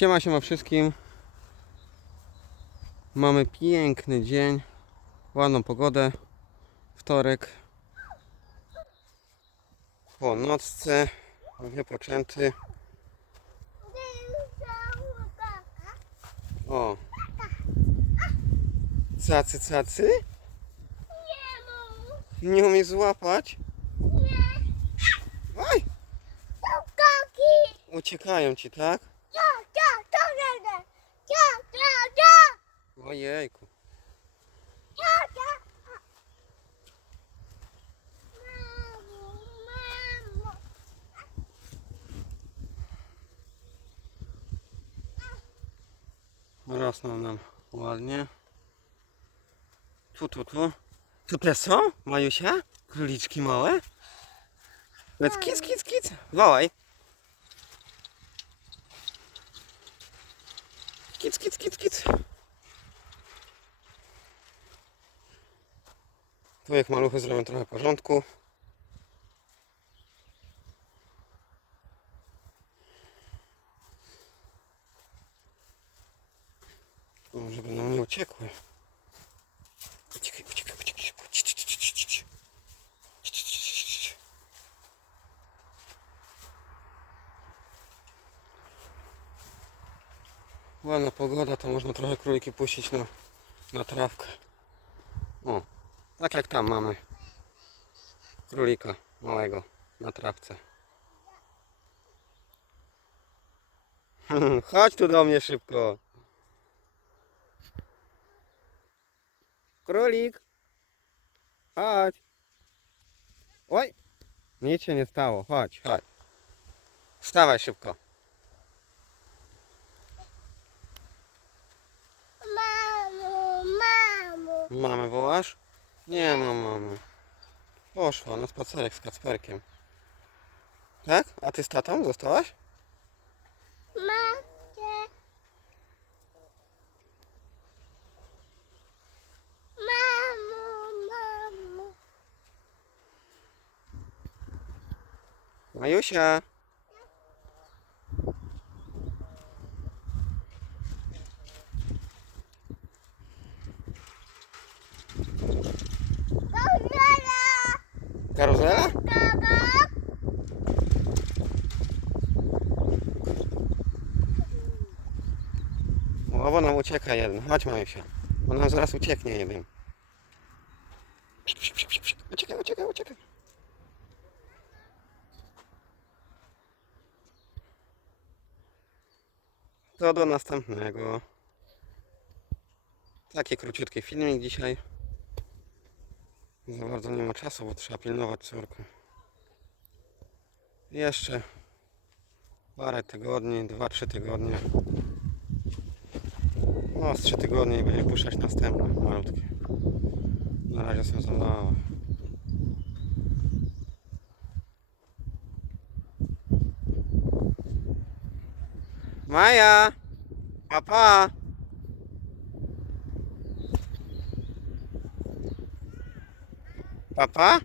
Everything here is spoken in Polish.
Siema, siema wszystkim. Mamy piękny dzień, ładną pogodę. Wtorek. Po nocce, wypoczęty. O. Cacy, cacy? Nie umiesz złapać? Oj, uciekają ci, tak? Ojejku. Rosną nam ładnie. Tu, tu, tu. Tu te są, Majusia? Króliczki małe? Więc kic, kic, kic. Wołaj. Kic, kic, kic, kic. Tu jak maluchy zrobią trochę porządku. O, żeby nam nie uciekły. Uciekaj, uciekaj, uciekaj. Ładna pogoda, to można trochę króliki puścić na, na trawkę. O, tak jak tam mamy. Królika małego na trawce. Chodź tu do mnie szybko. Królik. Chodź. Oj. Nic się nie stało. Chodź, chodź. Wstawaj szybko. Mamo, mamo. Mamy wołasz? Nie ma mamy. Poszła na spacerek z Kacperkiem. Tak? A ty z tatą zostałaś? Macie. Mamo, mamo. Majusia. Karuzela? Bo nam ucieka jeden. Chodź Majusia. On nam zaraz ucieknie jeden. Uciekaj, uciekaj, uciekaj. To do następnego. Taki króciutki filmik dzisiaj. Za bardzo nie ma czasu, bo trzeba pilnować córkę. Jeszcze parę tygodni, 2-3 tygodnie. No, z 3 tygodnie i będzie puszczać następne, malutkie. Na razie są za małe. Maja! Papa! Papa?